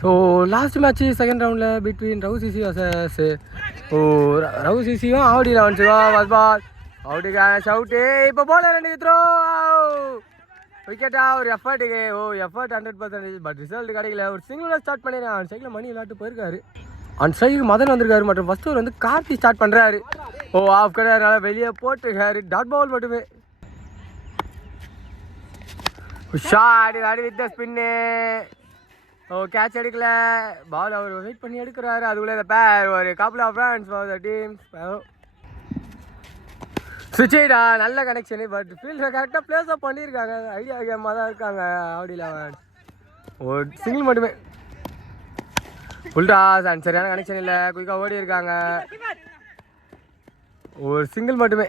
So last match second ரவுண்டில் between ரவு சிசி வர்சஸ் ரவு சிசியும் ஆவடியில் வந்துச்சுவா ஃபர்ஸ்ட் பால் அவுட்டுக்கான ஷவுட்டு இப்போ போல 2 த்ரோ விக்கெட்டா ஒரு எஃபர்ட்டுக்கு எஃபர்ட் 100%, பட் ரிசல்ட் கிடைக்கல. ஒரு சிங்கிள் ஸ்டார்ட் பண்ணிடுறேன். அவன் சைக்கில் மணி விளாட்டு போயிருக்காரு. அவன் ஸ்ட்ரைக்கு மதன் வந்திருக்காரு. மற்றும் ஃபர்ஸ்ட் ஓவர் வந்து கார்த்தி ஸ்டார்ட் பண்ணுறாரு. ஆஃப் கடையால் வெளியே போட்டுருக்காரு. டாட் பால் மட்டுமே. Shot Aadi with spin. Catch எடுக்கல. பால் அவர் வெயிட் பண்ணி எடுக்கிறாரு. அதுக்குள்ளே இந்த பேர் ஒரு couple of runs for the teams. சுவிட்சா நல்ல கனெக்ஷனு, பட் ஃபீல்டில் கரெக்டாக பிளேஸ் அப் பண்ணியிருக்காங்க. ஐடியா கேமாக தான் இருக்காங்க. ஆவடியில் ஒரு சிங்கிள் மட்டுமே. ஃபுல்டா சரியான கனெக்ஷன் இல்லை. குயிக்காக ஓடி இருக்காங்க. ஒரு சிங்கிள் மட்டுமே.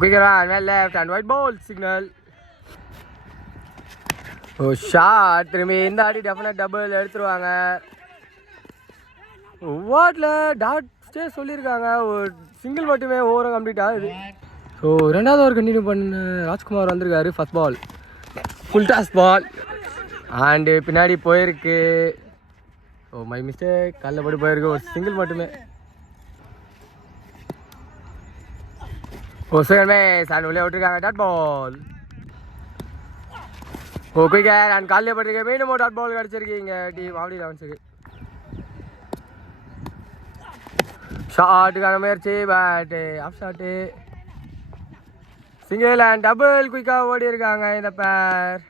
குயிக்கரா left and wide ball signal. Shot திரும்பி இந்த ஆடி டெஃபினட் டபுள் எடுத்துருவாங்க. வாட்டில் டாட் ஸ்டே சொல்லியிருக்காங்க. ஒரு சிங்கிள் மட்டுமே ஓவராக கம்ப்ளீட் ஆகுது. ஸோ 2வது ஓவர் கண்டினியூ பண்ண ராஜ்குமார் வந்திருக்காரு. First ball full toss ball and பின்னாடி போயிருக்கு. மை மிஸ்டேக், கல்ல போட்டு போயிருக்கு. ஒரு சிங்கிள் மட்டுமே. செகண்ட் மேட்ச் அண்ட் உள்ளே விட்டுருக்காங்க. Dot ball. குயிக்கர் அண்ட் காலையில் பட்டிருக்கேன். மீண்டும் டாட் பால் கிடச்சிருக்கீங்க டீம் ஆவடி லெவன்ஸுக்கு. ஷாட்டுக்கான முயற்சி, but off shot. Single and double குயிக்காக ஓடி இருக்காங்க இந்த பேர்.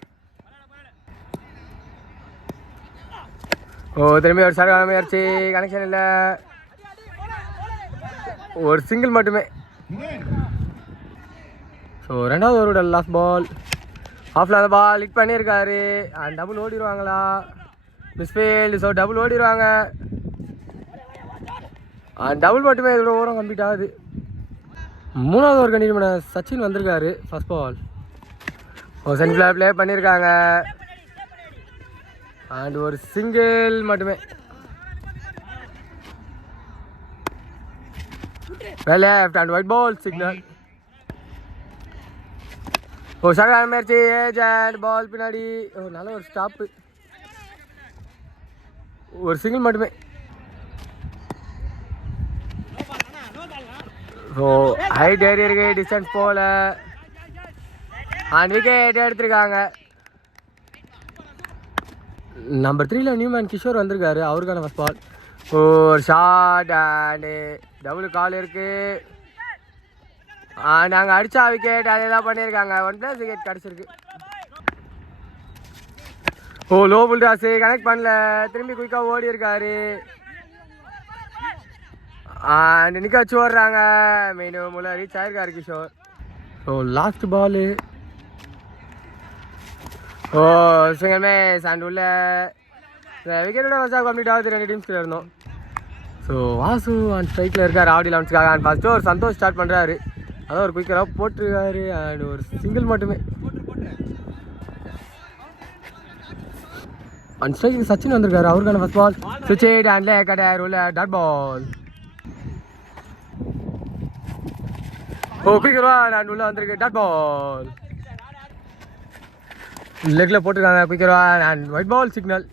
திரும்பி ஒரு ஷாட்டுக்கான முயற்சி, கனெக்ஷன் இல்லை. ஒரு சிங்கிள் மட்டுமே. ஸோ 2வது ஓவரோட லாஸ்ட் பால். ஆஃப்ல அந்த பால் ஹிட் பண்ணியிருக்காரு. அண்ட் டபுள் ஓடிடுவாங்களா? மிஸ்ஃபீல்டு. ஸோ டபுள் ஓடிடுவாங்க. டபுள் மட்டுமே இதோட ஓவரம் கம்ப்ளீட் ஆகுது. 3வது ஓவர் கண்டினியூ பண்ண சச்சின் வந்திருக்காரு. ஃபர்ஸ்ட் பால் சென்ட்ரில் ப்ளே பண்ணியிருக்காங்க. அண்ட் ஒரு சிங்கிள் மட்டுமே. Left and wide ball signal. சகல முயற்சி, ஏஜென்ட் பால் பின்னாடி. நல்ல ஒரு ஸ்டாப்பு. ஒரு சிங்கிள் மட்டுமே. ஹைட் ஏறி இருக்கு, டிஸ்டன்ஸ் போல. அண்ட் விக்கெட் எடுத்திருக்காங்க. நம்பர் 3ல நியூமேன் கிஷோர் வந்திருக்காரு. அவருக்கான ஃபர்ஸ்ட் பால். ஒரு ஷாட் அண்டு டபுள் கால் இருக்கு. நாங்கள் அடித்தா விக்கெட் அதே தான் பண்ணியிருக்காங்க. 1+ விக்கெட் கிடச்சிருக்கு. லோ புல் டாஸு கனெக்ட் பண்ணல. திரும்பி குயிக்காக ஓடி இருக்காரு. அண்ட் நிற்க வச்சு ஓடுறாங்க. மீண்டும் உள்ள ரீச் ஆயிருக்காரு Kishore. Last ball. Single match and உள்ள விக்கெட்டோட ஃபர்ஸ்ட் கம்ப்ளீட் ஆகுது. 2 டீம்ஸ்ல இருந்தோம். ஸோ வாசு அண்ட் ஸ்ட்ரைக்கில் இருக்கார் ஆவடி லெவன்ஸ்க்காக. அண்ட் ஃபர்ஸ்ட் ஒரு சந்தோஷ் ஸ்டார்ட் பண்ணுறாரு. அதான் ஒரு குயிக்கராக போட்டிருக்காரு. அண்ட் ஒரு சிங்கிள் மட்டுமே. அண்ட் ஸ்ட்ரைக்கு சச்சின் வந்திருக்காரு. அவருக்கான ஃபர்ஸ்ட் பால். சுவிட்ச் அண்ட் கடையார் உள்ள டாட் பால். குயிக்கரா அண்ட் உள்ள வந்திருக்கு. டாட் பால் லெக்கில் போட்டிருக்காங்க. குயிக்கரா அண்ட் ஒயிட் பால் சிக்னல்.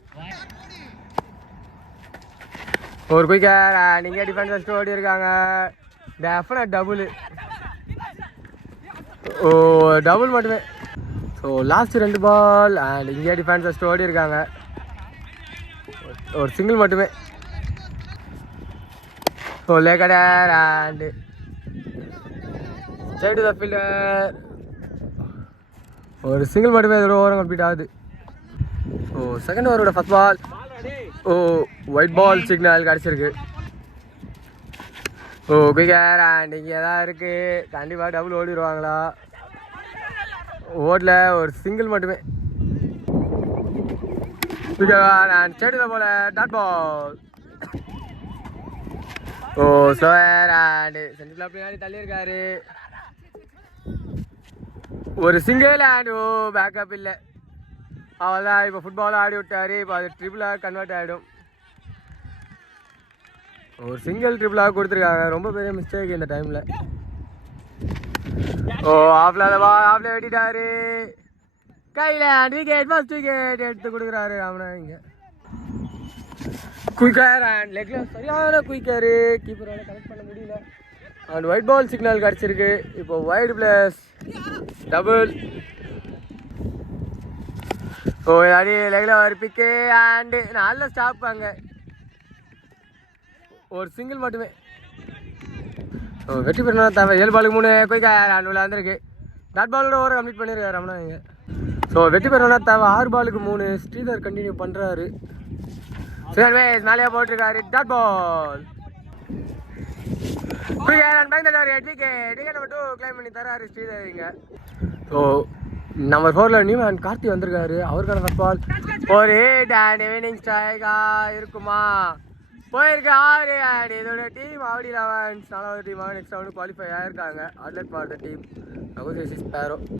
ஒரு குயிக்கர் அண்ட் இங்கே டிஃபென்ஸ் ஃபஸ்ட்டு ஓடி இருக்காங்க. Definite double. டபுள் மட்டுமே. ஸோ லாஸ்ட் 2 பால் அண்ட் இங்கே டிஃபென்ஸ் ஃபஸ்ட்டு ஓடி இருக்காங்க. ஒரு சிங்கிள் மட்டுமே. லேக்கடர் அண்ட் சைடு த ஃபீல்டர். ஒரு சிங்கிள் மட்டுமே இதோட ஓவரம் கம்ப்ளீட் ஆகுது. செகண்ட் ஓவரோட first ball. Wide ball signal கிடச்சிருக்கு. குயிக்கர் அண்ட் இங்கே தான் இருக்குது. கண்டிப்பாக டபுள் ஓடிடுவாங்களா? ஓடல. ஒரு சிங்கிள் மட்டுமே. குயிக்கர் அண்ட் சைடு த போல dot ball. Slower and central பின்னாடி தள்ளியிருக்காரு. ஒரு சிங்கிள் அண்ட் பேக்கப் இல்லை. அவள்தான் இப்போ ஃபுட்பாலாக ஆடி விட்டார். இப்போ அது ட்ரிபிளாக கன்வெர்ட் ஆகிடும். ஒரு சிங்கிள் ட்ரிபிளாக கொடுத்துருக்காங்க. ரொம்ப பெரிய மிஸ்டேக் இந்த டைமில். ஆஃப்ல வெட்டிட்டாரு. கையில் விக்கெட் ஃபர்ஸ்ட் விக்கெட் எடுத்து கொடுக்குறாரு அவனை இங்கே. குயிக்கர் அண்ட் லெக்ல சரியான குயிக்கரு, கீப்பரால் கனெக்ட் பண்ண முடியல. அண்ட் ஒயிட் பால் சிக்னல் கிடச்சிருக்கு. இப்போ வைடு பிளஸ் டபுள். ஓ அடி லெக்ல ஒரு பிக்கு அண்டு நல்ல ஸ்டாப். அங்கே ஒரு சிங்கிள் மட்டுமே. ஸோ வெற்றி பெறணும் தேவை. 7 பாலுக்கு 3 குயிக்கர் அண்ட் உள்ள வந்திருக்கு. டாட் பாலோட ஓவரை கம்ப்ளீட் பண்ணியிருக்காரு ரமணா இங்கே. ஸோ வெற்றி பெறணும்னா தேவை. 6 பாலுக்கு 3 ஸ்ரீதர் கண்டினியூ பண்ணுறாரு. சரி மேலேயே போட்டிருக்காரு. Dot ball wicket number 2 claim பண்ணி தராரு ஸ்ரீதர் இங்கே. ஸோ நம்பர் 4ல் நியூ அண்ட் கார்த்தி வந்திருக்காரு. அவருக்கான ஃபர்ஸ்ட் பால் ஒரு ஹிட் அண்ட் வினிங் ஸ்ட்ரைக்காக இருக்குமா? போயிருக்கு 6 அண்ட் இதோட டீம் ஆடி 11 4வது டீமாக நெக்ஸ்ட் ரவுண்டு குவாலிஃபை ஆகிருக்காங்க. அட்லட் for the team negotiation Sparrow.